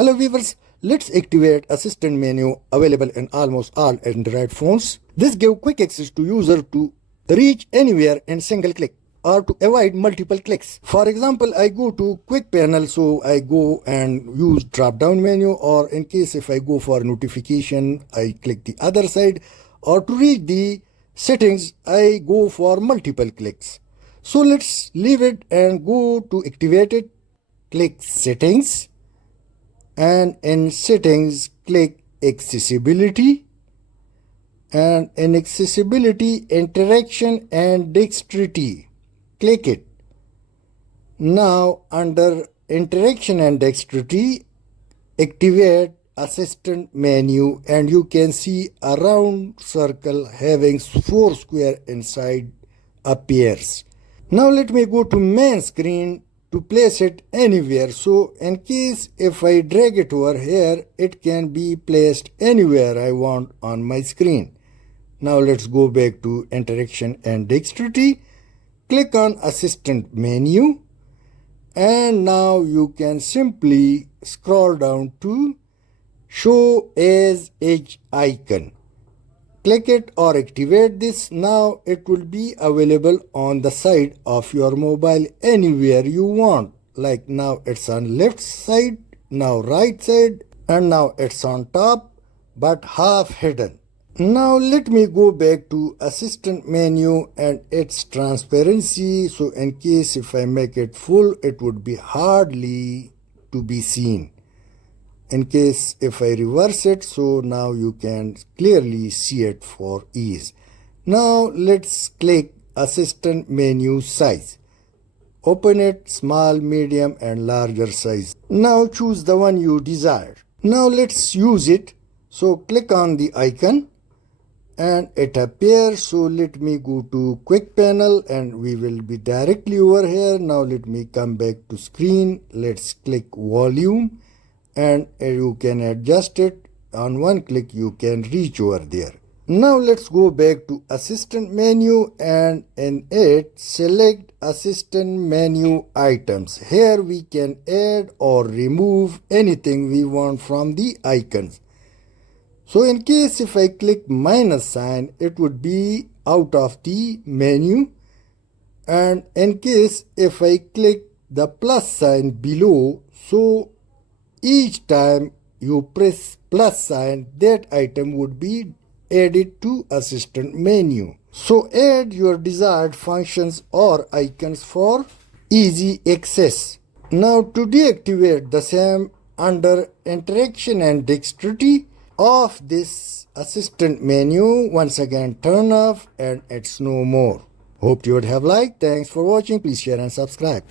Hello viewers, let's activate assistant menu available in almost all Android phones. This gives quick access to user to reach anywhere in single click or to avoid multiple clicks. For example, I go to quick panel, so I go and use drop down menu, or in case if I go for notification, I click the other side, or to reach the settings, I go for multiple clicks. So let's leave it and go to activate it. Click settings. And in settings click accessibility, and in accessibility interaction and dexterity, click it. Now under interaction and dexterity, activate assistant menu, and you can see a round circle having 4 square inside appears. Now let me go to main screen to place it anywhere. So in case if I drag it over here, it can be placed anywhere I want on my screen. Now let's go back to interaction and dexterity. Click on assistant menu, and now you can simply scroll down to show as edge icon. Click it or activate this. Now it will be available on the side of your mobile anywhere you want. Like now it's on left side, now right side, and now it's on top but half hidden. Now let me go back to assistant menu and its transparency. So in case if I make it full, it would be hardly to be seen. In case if I reverse it, so now you can clearly see it for ease. Now let's click assistant menu size. Open it small, medium and larger size. Now choose the one you desire. Now let's use it. So click on the icon and it appears. So let me go to quick panel and we will be directly over here. Now let me come back to screen. Let's click volume. And you can adjust it. On one click you can reach over there. Now let's go back to assistant menu, and in it select assistant menu items. Here we can add or remove anything we want from the icons. So in case if I click minus sign, it would be out of the menu, and in case if I click the plus sign below, so each time you press plus sign, that item would be added to assistant menu. So add your desired functions or icons for easy access. Now to deactivate the same, under interaction and dexterity, off this assistant menu, once again turn off and it's no more. Hope you would have liked. Thanks for watching. Please share and subscribe.